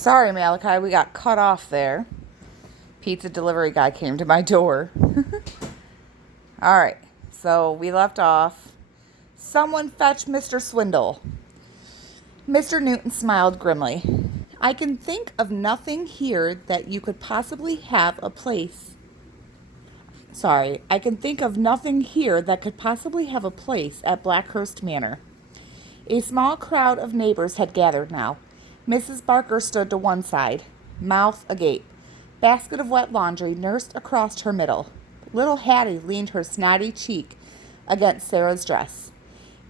Sorry, Malachi, we got cut off there. Pizza delivery guy came to my door. All right, so we left off. Someone fetch Mr. Swindle. Mr. Newton smiled grimly. I can think of nothing here that you could possibly have a place. I can think of nothing here that could possibly have a place at Blackhurst Manor. A small crowd of neighbors had gathered now. Mrs. Barker stood to one side, mouth agape, basket of wet laundry nursed across her middle. Little Hattie leaned her snotty cheek against Sarah's dress.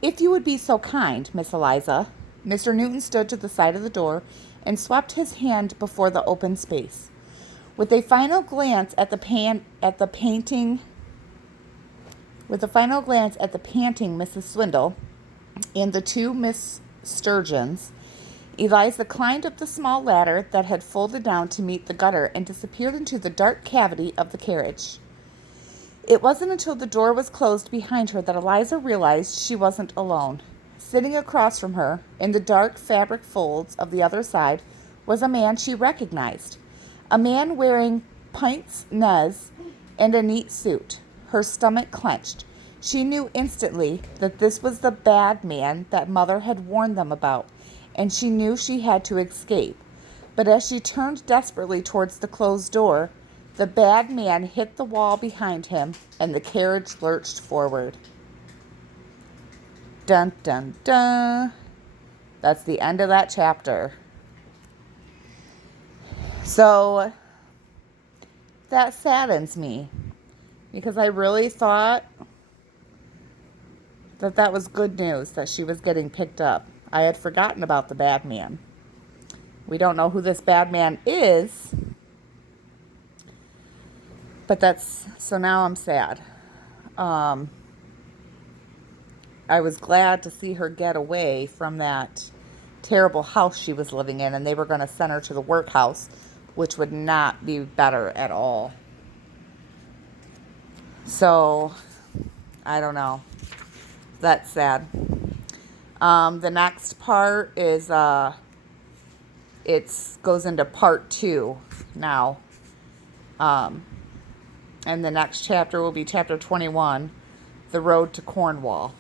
If you would be so kind, Miss Eliza. Mr. Newton stood to the side of the door and swept his hand before the open space. With a final glance at the panting Mrs. Swindle and the two Miss Sturgeons, Eliza climbed up the small ladder that had folded down to meet the gutter and disappeared into the dark cavity of the carriage. It wasn't until the door was closed behind her that Eliza realized she wasn't alone. Sitting across from her, in the dark fabric folds of the other side, was a man she recognized. A man wearing pince-nez and a neat suit, her stomach clenched. She knew instantly that this was the bad man that Mother had warned them about, and she knew she had to escape. But as she turned desperately towards the closed door, the bad man hit the wall behind him, and the carriage lurched forward. Dun, dun, dun. That's the end of that chapter. So, that saddens me, because I really thought that was good news, that she was getting picked up. I had forgotten about the bad man. We don't know who this bad man is, but so now I'm sad. I was glad to see her get away from that terrible house she was living in, and they were going to send her to the workhouse, which would not be better at all. So, I don't know. That's sad. The next part is, it goes into part 2 now. And the next chapter will be chapter 21, The Road to Cornwall.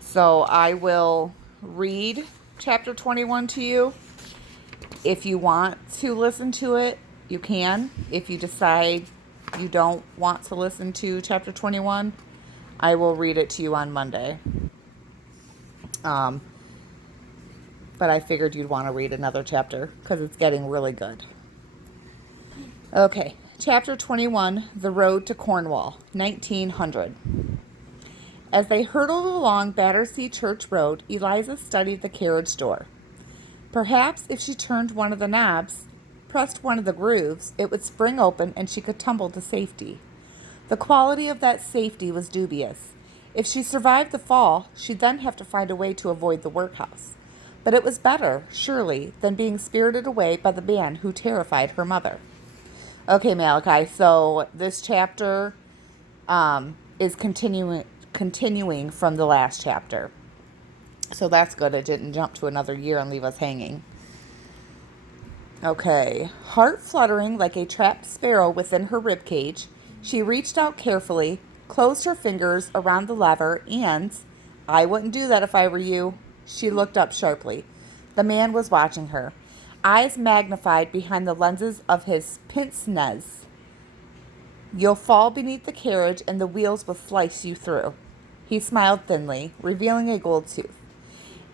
So I will read chapter 21 to you. If you want to listen to it, you can. If you decide you don't want to listen to chapter 21, I will read it to you on Monday. But I figured you'd want to read another chapter because it's getting really good. Okay, chapter 21, The Road to Cornwall, 1900. As they hurtled along Battersea Church Road, Eliza studied the carriage door. Perhaps if she turned one of the knobs, pressed one of the grooves, it would spring open and she could tumble to safety. The quality of that safety was dubious. If she survived the fall, she'd then have to find a way to avoid the workhouse. But it was better, surely, than being spirited away by the man who terrified her mother. Okay, Malachi, so this chapter is continuing from the last chapter. So that's good. It didn't jump to another year and leave us hanging. Okay. Heart fluttering like a trapped sparrow within her ribcage, she reached out carefully, closed her fingers around the lever, and, I wouldn't do that if I were you. She looked up sharply. The man was watching her, eyes magnified behind the lenses of his pince-nez. You'll fall beneath the carriage and the wheels will slice you through. He smiled thinly, revealing a gold tooth.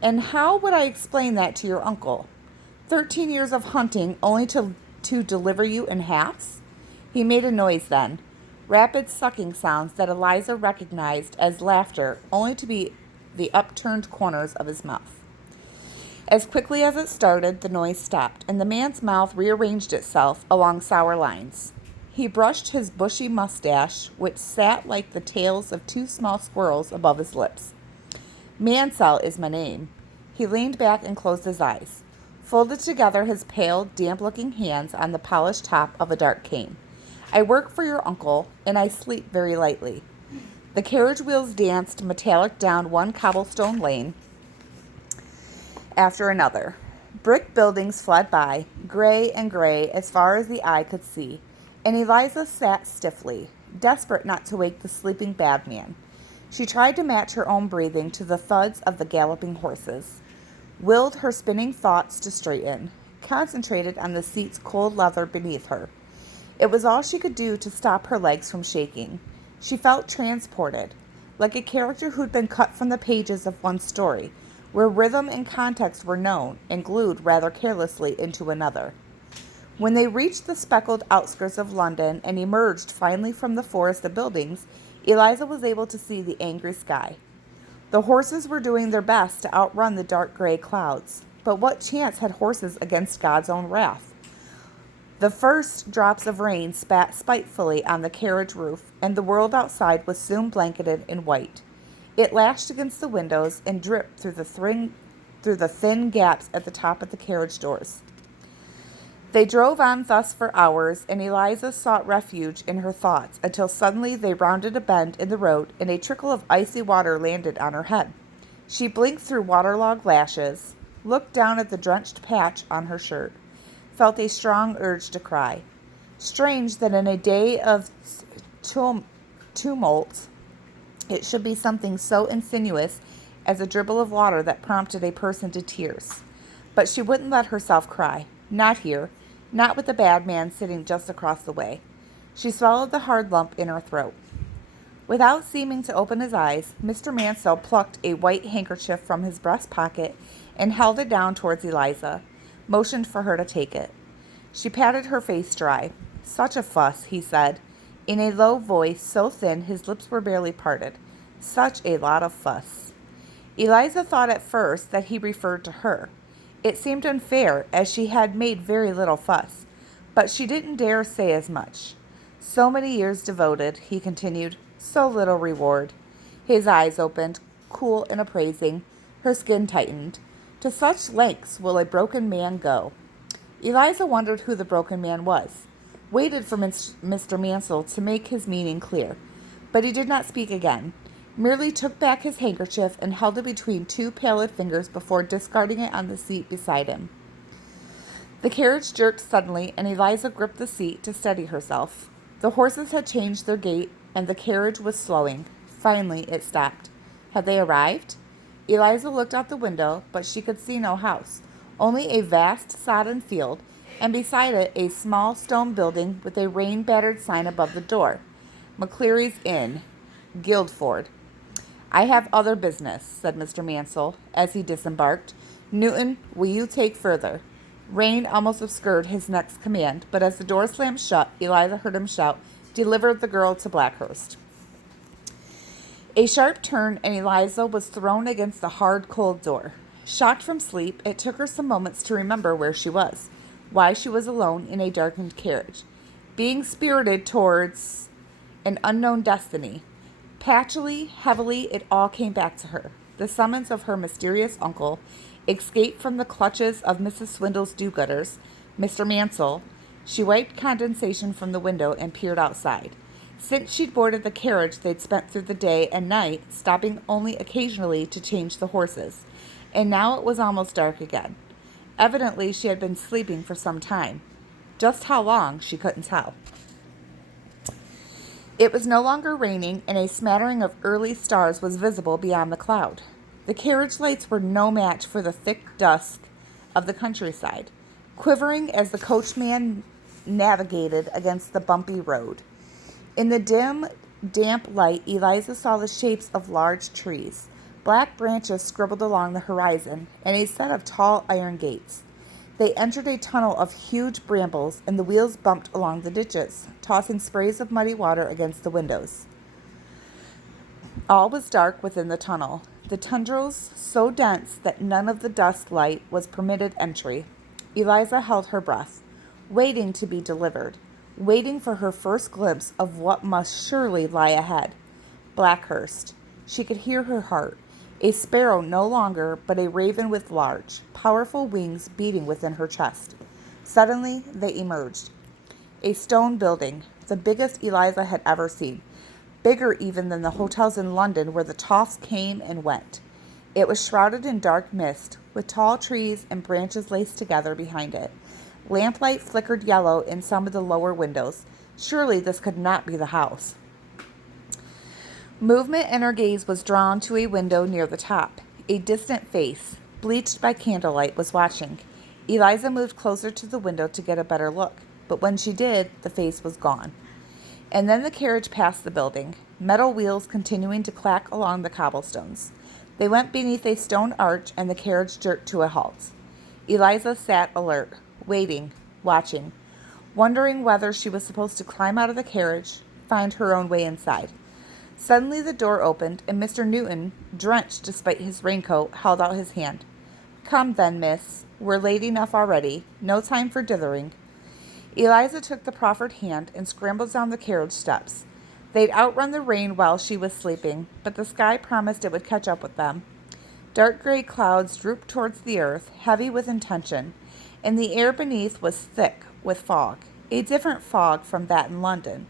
And how would I explain that to your uncle? 13 years of hunting only to deliver you in halves? He made a noise then, rapid sucking sounds that Eliza recognized as laughter, only to be the upturned corners of his mouth. As quickly as it started, the noise stopped, and the man's mouth rearranged itself along sour lines. He brushed his bushy mustache, which sat like the tails of two small squirrels above his lips. Mansell is my name. He leaned back and closed his eyes, folded together his pale, damp-looking hands on the polished top of a dark cane. I work for your uncle, and I sleep very lightly. The carriage wheels danced metallic down one cobblestone lane after another. Brick buildings fled by, gray as far as the eye could see, and Eliza sat stiffly, desperate not to wake the sleeping bad man. She tried to match her own breathing to the thuds of the galloping horses, willed her spinning thoughts to straighten, concentrated on the seat's cold leather beneath her. It was all she could do to stop her legs from shaking. She felt transported, like a character who'd been cut from the pages of one story, where rhythm and context were known and glued rather carelessly into another. When they reached the speckled outskirts of London and emerged finally from the forest of buildings, Eliza was able to see the angry sky. The horses were doing their best to outrun the dark gray clouds, but what chance had horses against God's own wrath? The first drops of rain spat spitefully on the carriage roof, and the world outside was soon blanketed in white. It lashed against the windows and dripped through the thin gaps at the top of the carriage doors. They drove on thus for hours, and Eliza sought refuge in her thoughts until suddenly they rounded a bend in the road and a trickle of icy water landed on her head. She blinked through waterlogged lashes, looked down at the drenched patch on her shirt, felt a strong urge to cry. Strange that in a day of tumult, it should be something so insidious as a dribble of water that prompted a person to tears. But she wouldn't let herself cry. Not here. Not with the bad man sitting just across the way. She swallowed the hard lump in her throat. Without seeming to open his eyes, Mr. Mansell plucked a white handkerchief from his breast pocket and held it down towards Eliza, motioned for her to take it. She patted her face dry. "Such a fuss," he said, in a low voice so thin his lips were barely parted. "Such a lot of fuss." Eliza thought at first that he referred to her. It seemed unfair, as she had made very little fuss, but she didn't dare say as much. "So many years devoted," he continued, "so little reward." His eyes opened, cool and appraising. Her skin tightened. To such lengths will a broken man go. Eliza wondered who the broken man was, waited for Mr. Mansell to make his meaning clear, but he did not speak again, merely took back his handkerchief and held it between two pallid fingers before discarding it on the seat beside him. The carriage jerked suddenly, and Eliza gripped the seat to steady herself. The horses had changed their gait, and the carriage was slowing. Finally, it stopped. Had they arrived? Eliza looked out the window, but she could see no house, only a vast sodden field, and beside it a small stone building with a rain-battered sign above the door. McCleary's Inn, Guildford. "I have other business," said Mr. Mansell, as he disembarked. "Newton, will you take further?" Rain almost obscured his next command, but as the door slammed shut, Eliza heard him shout, "Deliver the girl to Blackhurst." A sharp turn, and Eliza was thrown against the hard, cold door. Shocked from sleep, it took her some moments to remember where she was, why she was alone in a darkened carriage, being spirited towards an unknown destiny. Patchily, heavily, it all came back to her. The summons of her mysterious uncle, escape from the clutches of Mrs. Swindle's do-gooders, Mr. Mansell. She wiped condensation from the window and peered outside. Since she'd boarded the carriage, they'd spent through the day and night, stopping only occasionally to change the horses. And now it was almost dark again. Evidently, she had been sleeping for some time. Just how long, she couldn't tell. It was no longer raining, and a smattering of early stars was visible beyond the cloud. The carriage lights were no match for the thick dusk of the countryside, quivering as the coachman navigated against the bumpy road. In the dim, damp light, Eliza saw the shapes of large trees. Black branches scribbled along the horizon, and a set of tall iron gates. They entered a tunnel of huge brambles, and the wheels bumped along the ditches, tossing sprays of muddy water against the windows. All was dark within the tunnel, the tundras so dense that none of the dusk light was permitted entry. Eliza held her breath, waiting to be delivered, waiting for her first glimpse of what must surely lie ahead. Blackhurst. She could hear her heart, a sparrow no longer, but a raven with large, powerful wings beating within her chest. Suddenly, they emerged. A stone building, the biggest Eliza had ever seen, bigger even than the hotels in London where the toffs came and went. It was shrouded in dark mist, with tall trees and branches laced together behind it. Lamplight flickered yellow in some of the lower windows. Surely this could not be the house. Movement and her gaze was drawn to a window near the top. A distant face, bleached by candlelight, was watching. Eliza moved closer to the window to get a better look, but when she did, the face was gone. And then the carriage passed the building, metal wheels continuing to clack along the cobblestones. They went beneath a stone arch, and the carriage jerked to a halt. Eliza sat alert, waiting, watching, wondering whether she was supposed to climb out of the carriage, find her own way inside. Suddenly the door opened, and Mr. Newton, drenched despite his raincoat, held out his hand. "Come then, miss. We're late enough already. No time for dithering." Eliza took the proffered hand and scrambled down the carriage steps. They'd outrun the rain while she was sleeping, but the sky promised it would catch up with them. Dark gray clouds drooped towards the earth, heavy with intention, and the air beneath was thick with fog, a different fog from that in London.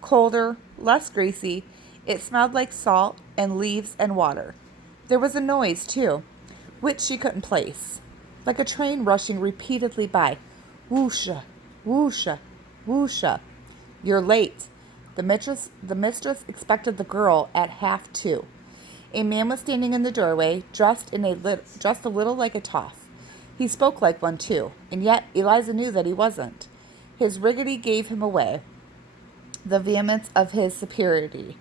Colder, less greasy, it smelled like salt and leaves and water. There was a noise, too, which she couldn't place, like a train rushing repeatedly by. Whoosha, whoosha, whoosha. "You're late." The mistress expected the girl at 1:30. A man was standing in the doorway, dressed a little like a toff. He spoke like one, too, and yet Eliza knew that he wasn't. His riggedy gave him away, the vehemence of his superiority.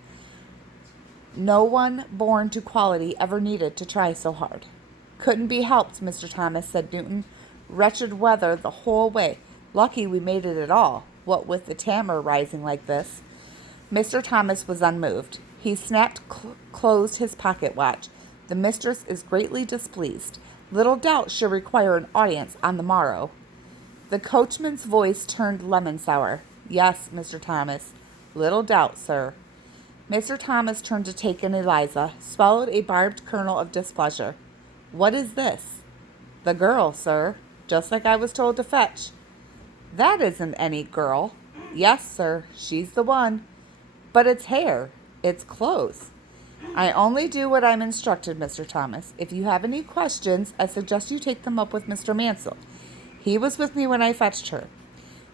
No one born to quality ever needed to try so hard. "Couldn't be helped, Mr. Thomas," said Newton. "Wretched weather the whole way. Lucky we made it at all, what with the Tamar rising like this." Mr. Thomas was unmoved. He closed his pocket watch. "The mistress is greatly displeased. Little doubt she'll require an audience on the morrow." The coachman's voice turned lemon sour. "Yes, Mr. Thomas. Little doubt, sir." Mr. Thomas turned to take in Eliza, swallowed a barbed kernel of displeasure. "What is this?" "The girl, sir. Just like I was told to fetch." "That isn't any girl." "Yes, sir. She's the one." "But it's hair. It's clothes." "I only do what I'm instructed, Mr. Thomas. If you have any questions, I suggest you take them up with Mr. Mansell. He was with me when I fetched her."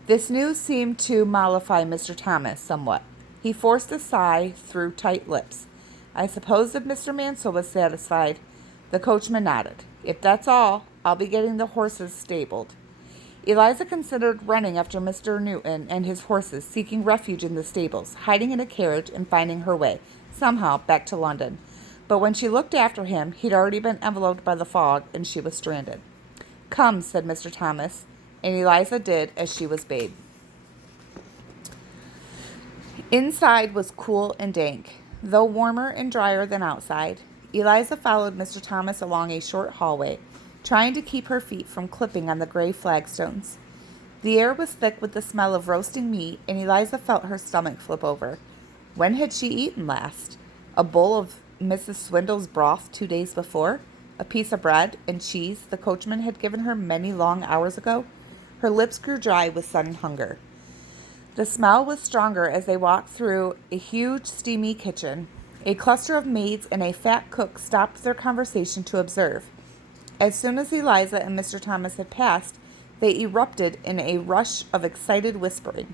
This news seemed to mollify Mr. Thomas somewhat. He forced a sigh through tight lips. "I suppose if Mr. Mansell was satisfied." The coachman nodded. "If that's all, I'll be getting the horses stabled." Eliza considered running after Mr. Newton and his horses, seeking refuge in the stables, hiding in a carriage, and finding her way, somehow, back to London. But when she looked after him, he'd already been enveloped by the fog, and she was stranded. "Come," said Mr. Thomas, and Eliza did as she was bade. Inside was cool and dank, though warmer and drier than outside. Eliza followed Mr. Thomas along a short hallway, trying to keep her feet from clipping on the gray flagstones. The air was thick with the smell of roasting meat, and Eliza felt her stomach flip over. When had she eaten last? A bowl of Mrs. Swindle's broth 2 days before? A piece of bread and cheese the coachman had given her many long hours ago? Her lips grew dry with sudden hunger. The smell was stronger as they walked through a huge, steamy kitchen. A cluster of maids and a fat cook stopped their conversation to observe. As soon as Eliza and Mr. Thomas had passed, they erupted in a rush of excited whispering.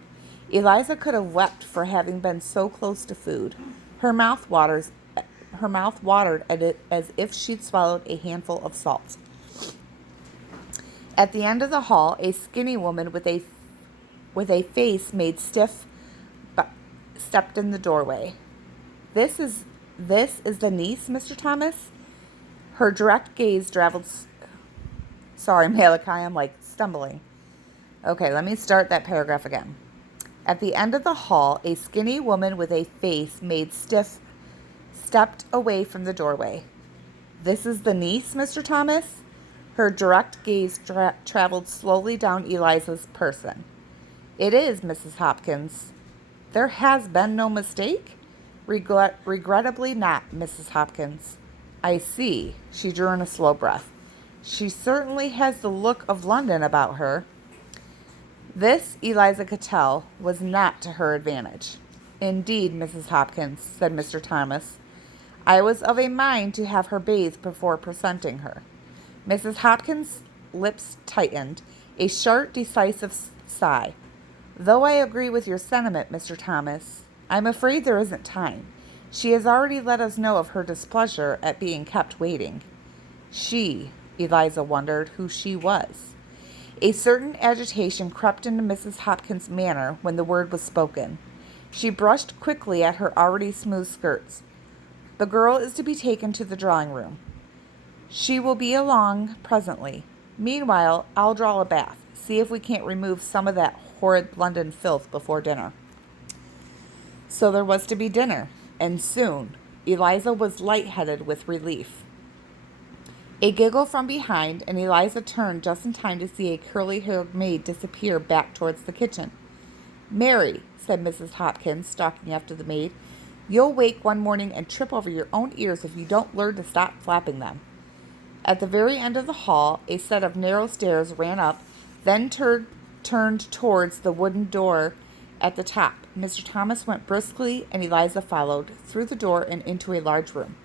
Eliza could have wept for having been so close to food. Her mouth watered at it as if she'd swallowed a handful of salt. At the end of the hall, a skinny woman with a face made stiff stepped in the doorway. This is the niece, Mr. Thomas?" Her direct gaze traveled... Sorry, Malachi, I'm stumbling. Okay, let me start that paragraph again. At the end of the hall, a skinny woman with a face made stiff stepped away from the doorway. "This is the niece, Mr. Thomas?" Her direct gaze traveled slowly down Eliza's person. "It is, Mrs. Hopkins." "There has been no mistake?" Regrettably not, Mrs. Hopkins." "I see." She drew in a slow breath. "She certainly has the look of London about her." This, Eliza could tell, was not to her advantage. "Indeed, Mrs. Hopkins," said Mr. Thomas. "I was of a mind to have her bathed before presenting her." Mrs. Hopkins' lips tightened, a sharp, decisive sigh. Though I agree with your sentiment, Mr. Thomas, I'm afraid there isn't time. She has already let us know of her displeasure at being kept waiting. She, Eliza wondered who she was. A certain agitation crept into Mrs. Hopkins' manner when the word was spoken. She brushed quickly at her already smooth skirts. The girl is to be taken to the drawing room. She will be along presently. Meanwhile, I'll draw a bath. See if we can't remove some of that horrid London filth before dinner. So there was to be dinner, and soon. Eliza was lightheaded with relief. A giggle from behind, and Eliza turned just in time to see a curly-haired maid disappear back towards the kitchen. Mary, said Mrs. Hopkins, stalking after the maid, you'll wake one morning and trip over your own ears if you don't learn to stop flapping them. At the very end of the hall, a set of narrow stairs ran up, then turned towards the wooden door at the top. Mr. Thomas went briskly, and Eliza followed, through the door and into a large room.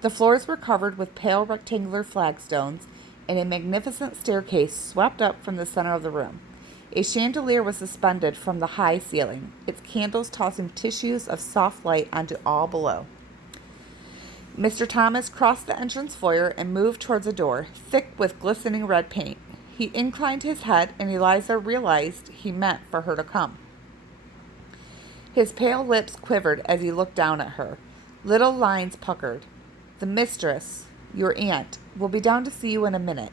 The floors were covered with pale rectangular flagstones, and a magnificent staircase swept up from the center of the room. A chandelier was suspended from the high ceiling, its candles tossing tissues of soft light onto all below. Mr. Thomas crossed the entrance foyer and moved towards a door, thick with glistening red paint. He inclined his head, and Eliza realized he meant for her to come. His pale lips quivered as he looked down at her. Little lines puckered. The mistress, your aunt, will be down to see you in a minute.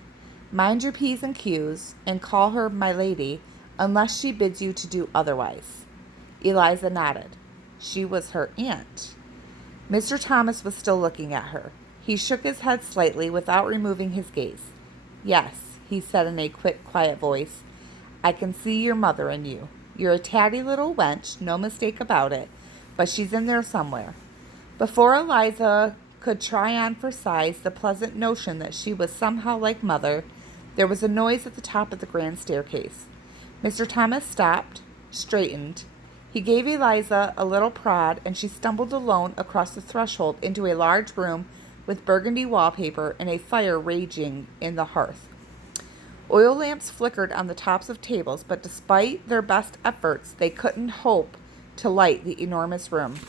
Mind your P's and Q's, and call her my lady, unless she bids you to do otherwise. Eliza nodded. She was her aunt. Mr. Thomas was still looking at her. He shook his head slightly without removing his gaze. Yes, he said in a quick, quiet voice, I can see your mother in you. You're a tatty little wench, no mistake about it, but she's in there somewhere. Before Eliza could try on for size the pleasant notion that she was somehow like mother, there was a noise at the top of the grand staircase. Mr. Thomas stopped, straightened. He gave Eliza a little prod, and she stumbled alone across the threshold into a large room with burgundy wallpaper and a fire raging in the hearth. Oil lamps flickered on the tops of tables, but despite their best efforts, they couldn't hope to light the enormous room.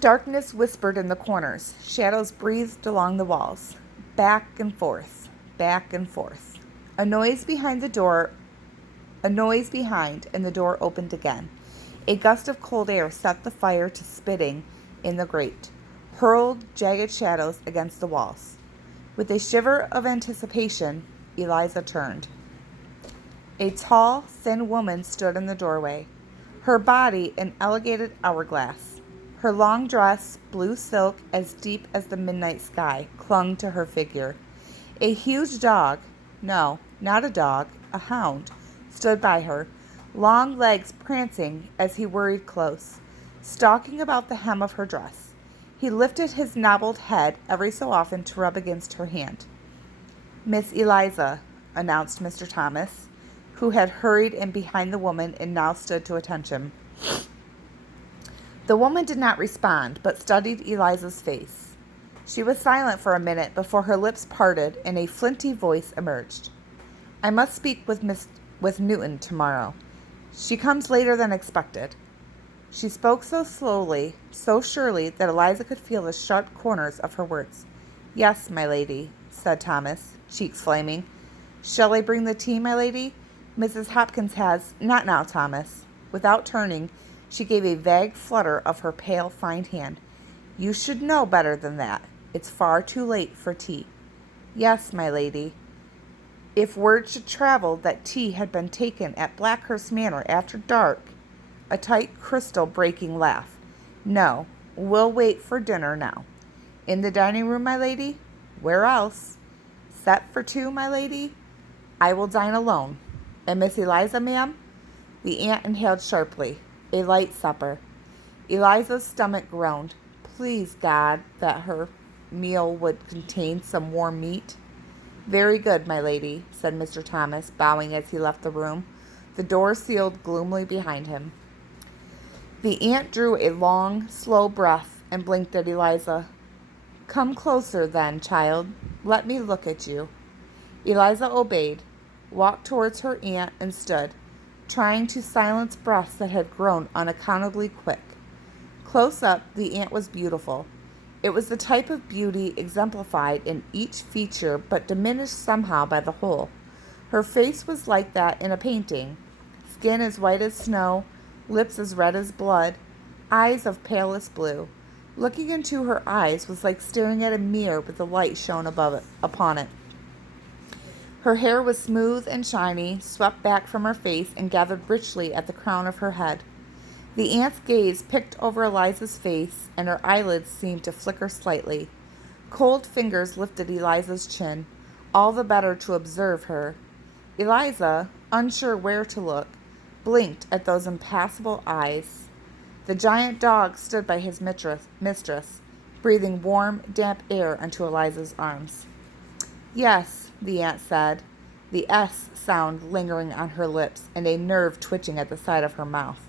Darkness whispered in the corners. Shadows breathed along the walls. Back and forth, back and forth. A noise behind, and the door opened again. A gust of cold air set the fire to spitting in the grate, hurled jagged shadows against the walls. With a shiver of anticipation, Eliza turned. A tall, thin woman stood in the doorway, her body an elongated hourglass. Her long dress, blue silk as deep as the midnight sky, clung to her figure. A huge dog, no, not a dog, a hound, stood by her, long legs prancing as he worried close, stalking about the hem of her dress. He lifted his knobbled head every so often to rub against her hand. Miss Eliza, announced Mr. Thomas, who had hurried in behind the woman and now stood to attention. The woman did not respond, but studied Eliza's face. She was silent for a minute before her lips parted and a flinty voice emerged. I must speak with Newton tomorrow. She comes later than expected. She spoke so slowly, so surely, that Eliza could feel the sharp corners of her words. Yes, my lady, said Thomas, cheeks flaming. Shall I bring the tea, my lady? Mrs. Hopkins has— Not now, Thomas. Without turning, she gave a vague flutter of her pale, fine hand. You should know better than that. It's far too late for tea. Yes, my lady. If word should travel that tea had been taken at Blackhurst Manor after dark— A tight, crystal-breaking laugh. No, we'll wait for dinner now. In the dining room, my lady? Where else? Set for two, my lady? I will dine alone. And Miss Eliza, ma'am? The aunt inhaled sharply. A light supper. Eliza's stomach groaned. Please God that her meal would contain some warm meat. Very good, my lady, said Mr. Thomas, bowing as he left the room. The door sealed gloomily behind him. The aunt drew a long, slow breath and blinked at Eliza. Come closer, then, child. Let me look at you. Eliza obeyed, walked towards her aunt, and stood, trying to silence breaths that had grown unaccountably quick. Close up, the aunt was beautiful. It was the type of beauty exemplified in each feature but diminished somehow by the whole. Her face was like that in a painting, skin as white as snow, lips as red as blood, eyes of palest blue. Looking into her eyes was like staring at a mirror with the light shone upon it. Her hair was smooth and shiny, swept back from her face and gathered richly at the crown of her head. The aunt's gaze picked over Eliza's face, and her eyelids seemed to flicker slightly. Cold fingers lifted Eliza's chin, all the better to observe her. Eliza, unsure where to look, blinked at those impassible eyes. The giant dog stood by his mistress, breathing warm, damp air into Eliza's arms. Yes, the aunt said, the S sound lingering on her lips and a nerve twitching at the side of her mouth.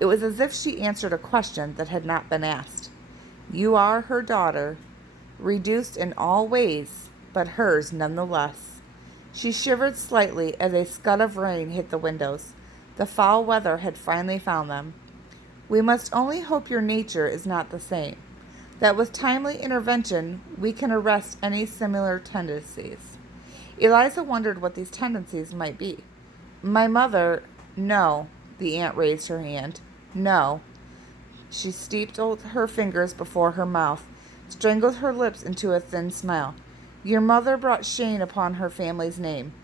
It was as if she answered a question that had not been asked. You are her daughter, reduced in all ways, but hers nonetheless. She shivered slightly as a scud of rain hit the windows. The foul weather had finally found them. We must only hope your nature is not the same, that with timely intervention we can arrest any similar tendencies. Eliza wondered what these tendencies might be. My mother, no, the aunt raised her hand. No. She steeped her fingers before her mouth, strangled her lips into a thin smile. Your mother brought shame upon her family's name,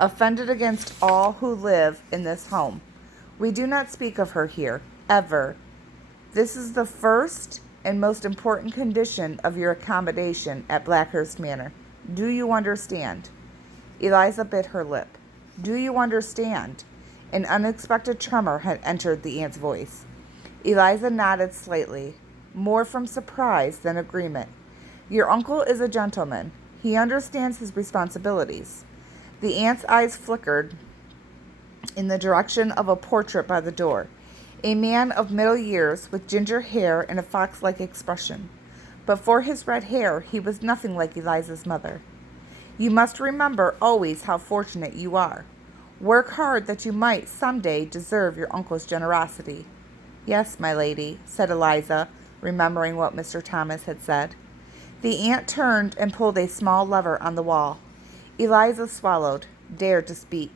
offended against all who live in this home. We do not speak of her here, ever. This is the first and most important condition of your accommodation at Blackhurst Manor. Do you understand? Eliza bit her lip. Do you understand? An unexpected tremor had entered the aunt's voice. Eliza nodded slightly, more from surprise than agreement. Your uncle is a gentleman. He understands his responsibilities. The aunt's eyes flickered in the direction of a portrait by the door. A man of middle years with ginger hair and a fox-like expression. But for his red hair, he was nothing like Eliza's mother. You must remember always how fortunate you are. Work hard that you might some day deserve your uncle's generosity. Yes, my lady, said Eliza, remembering what Mr. Thomas had said. The aunt turned and pulled a small lever on the wall. Eliza swallowed, dared to speak.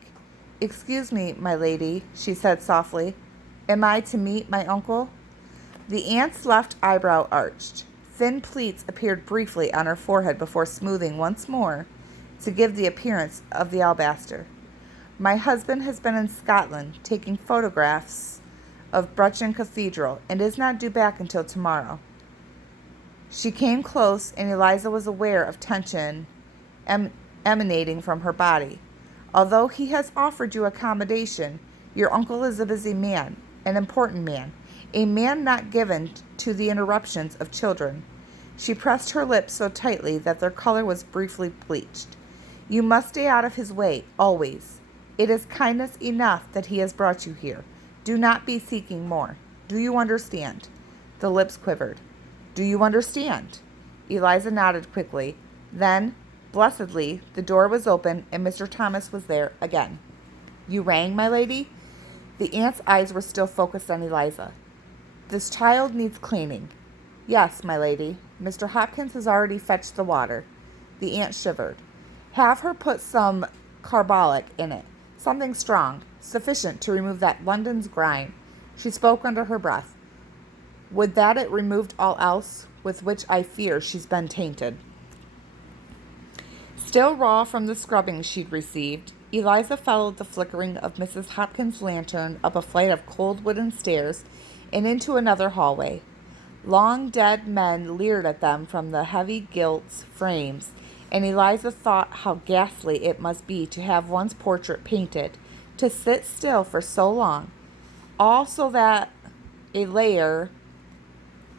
Excuse me, my lady, she said softly. Am I to meet my uncle? The aunt's left eyebrow arched. Thin pleats appeared briefly on her forehead before smoothing once more to give the appearance of the alabaster. My husband has been in Scotland taking photographs of Brechin Cathedral and is not due back until tomorrow. She came close, and Eliza was aware of tension emanating from her body. Although he has offered you accommodation, your uncle is a busy man, an important man, a man not given to the interruptions of children. She pressed her lips so tightly that their color was briefly bleached. You must stay out of his way, always. It is kindness enough that he has brought you here. Do not be seeking more. Do you understand? The lips quivered. Do you understand? Eliza nodded quickly. Then, blessedly, the door was open and Mr. Thomas was there again. You rang, my lady? The aunt's eyes were still focused on Eliza. This child needs cleaning. Yes, my lady. Mr. Hopkins has already fetched the water. The aunt shivered. Have her put some carbolic in it. Something strong, sufficient to remove that London's grime. She spoke under her breath. Would that it removed all else, with which I fear she's been tainted. Still raw from the scrubbing she'd received, Eliza followed the flickering of Mrs. Hopkins' lantern up a flight of cold wooden stairs and into another hallway. Long dead men leered at them from the heavy gilt frames, and Eliza thought how ghastly it must be to have one's portrait painted, to sit still for so long, all so that a layer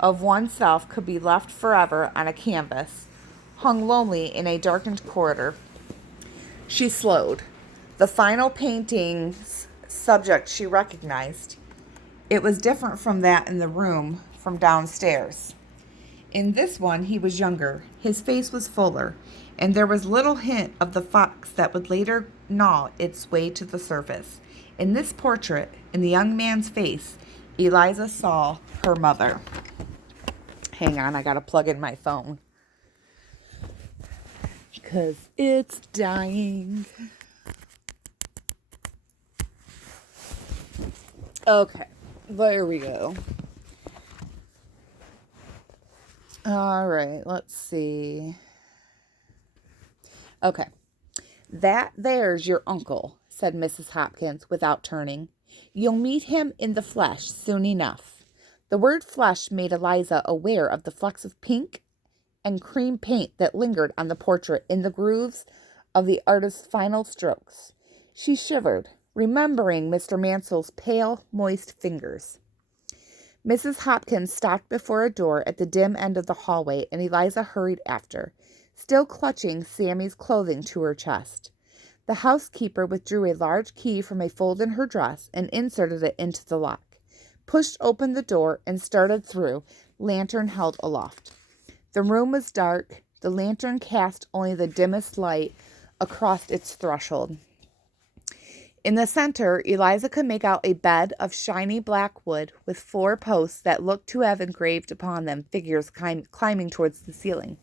of oneself could be left forever on a canvas, hung lonely in a darkened corridor. She slowed. The final painting's subject she recognized. It was different from that in the room from downstairs. In this one, he was younger, his face was fuller, and there was little hint of the fox that would later gnaw its way to the surface. In this portrait, in the young man's face, Eliza saw her mother. Hang on, I gotta plug in my phone. Because it's dying. Okay, there we go. All right, let's see. Okay. There's your uncle, said Mrs. Hopkins without turning. You'll meet him in the flesh soon enough. The word flesh made Eliza aware of the flecks of pink and cream paint that lingered on the portrait in the grooves of the artist's final strokes. She shivered, remembering Mr. Mansell's pale, moist fingers. Mrs. Hopkins stopped before a door at the dim end of the hallway, and Eliza hurried after, still clutching Sammy's clothing to her chest. The housekeeper withdrew a large key from a fold in her dress and inserted it into the lock, pushed open the door, and started through, lantern held aloft. The room was dark. The lantern cast only the dimmest light across its threshold. In the center, Eliza could make out a bed of shiny black wood with 4 posts that looked to have engraved upon them figures climbing towards the ceiling.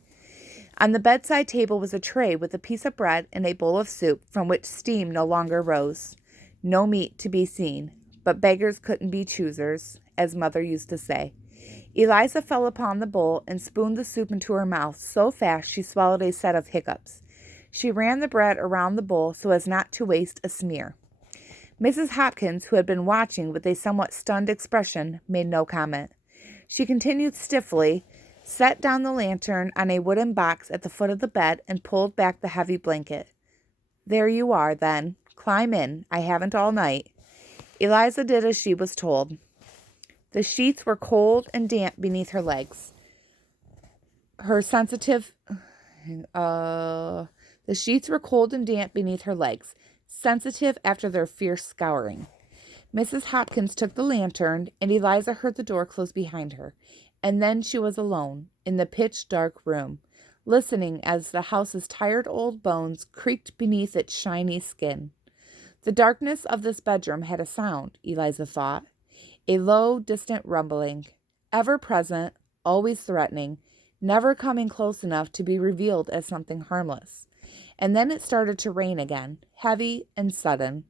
On the bedside table was a tray with a piece of bread and a bowl of soup from which steam no longer rose. No meat to be seen, but beggars couldn't be choosers, as Mother used to say. Eliza fell upon the bowl and spooned the soup into her mouth so fast she swallowed a set of hiccups. She ran the bread around the bowl so as not to waste a smear. Mrs. Hopkins, who had been watching with a somewhat stunned expression, made no comment. She continued stiffly, set down the lantern on a wooden box at the foot of the bed, and pulled back the heavy blanket. There you are, then. Climb in. I haven't all night. Eliza did as she was told. The sheets were cold and damp beneath her legs. The sheets were cold and damp beneath her legs, sensitive after their fierce scouring. Mrs. Hopkins took the lantern, and Eliza heard the door close behind her, and then she was alone, in the pitch-dark room, listening as the house's tired old bones creaked beneath its shiny skin. The darkness of this bedroom had a sound, Eliza thought, a low, distant rumbling, ever present, always threatening, never coming close enough to be revealed as something harmless. And then it started to rain again, heavy and sudden.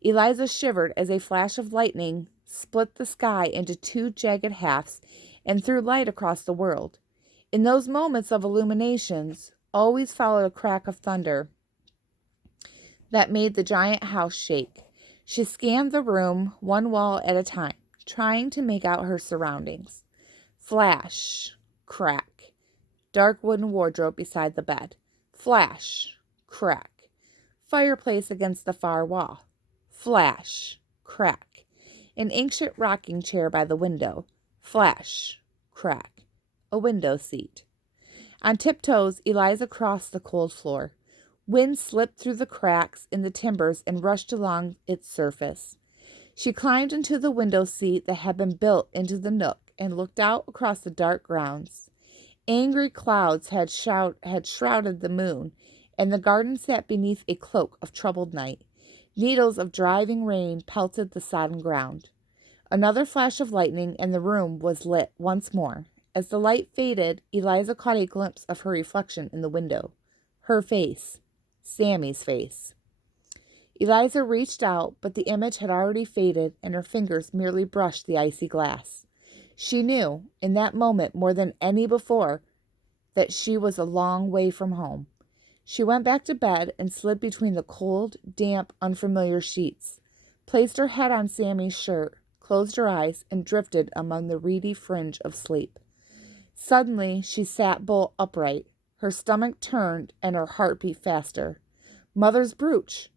Eliza shivered as a flash of lightning split the sky into 2 jagged halves and threw light across the world. In those moments of illuminations always followed a crack of thunder that made the giant house shake. She scanned the room, one wall at a time, trying to make out her surroundings. Flash, crack, dark wooden wardrobe beside the bed. Flash, crack, fireplace against the far wall. Flash, crack, an ancient rocking chair by the window. Flash, crack, a window seat. On tiptoes, Eliza crossed the cold floor. Wind slipped through the cracks in the timbers and rushed along its surface. She climbed into the window seat that had been built into the nook and looked out across the dark grounds. Angry clouds had shrouded the moon, and the garden sat beneath a cloak of troubled night. Needles of driving rain pelted the sodden ground. Another flash of lightning, and the room was lit once more. As the light faded, Eliza caught a glimpse of her reflection in the window. Her face. Sammy's face. Eliza reached out, but the image had already faded, and her fingers merely brushed the icy glass. She knew, in that moment more than any before, that she was a long way from home. She went back to bed and slid between the cold, damp, unfamiliar sheets, placed her head on Sammy's shirt, closed her eyes, and drifted among the reedy fringe of sleep. Suddenly, she sat bolt upright. Her stomach turned, and her heart beat faster. Mother's brooch!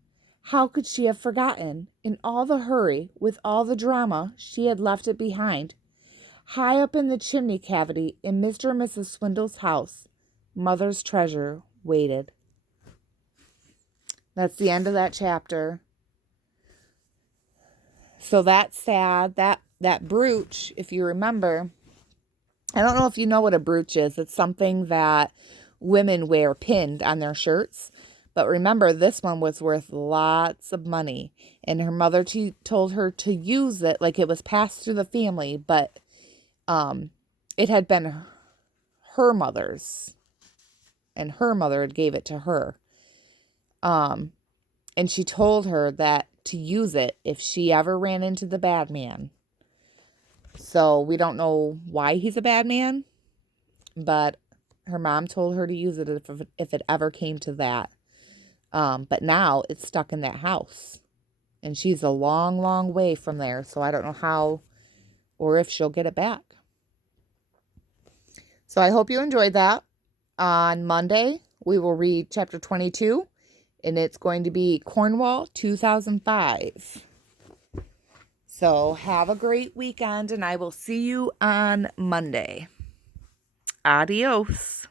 How could she have forgotten? In all the hurry, with all the drama, she had left it behind. High up in the chimney cavity in Mr. and Mrs. Swindle's house, Mother's treasure waited. That's the end of that chapter. So that's sad. That brooch, if you remember, I don't know if you know what a brooch is. It's something that women wear pinned on their shirts. But remember, this one was worth lots of money. And her mother told her to use it like it was passed through the family, but it had been her mother's. And her mother had gave it to her. And she told her that to use it if she ever ran into the bad man. So we don't know why he's a bad man, but her mom told her to use it if it ever came to that. But now it's stuck in that house. And she's a long, long way from there. So I don't know how or if she'll get it back. So I hope you enjoyed that. On Monday, we will read chapter 22. And it's going to be Cornwall 2005. So have a great weekend, and I will see you on Monday. Adios.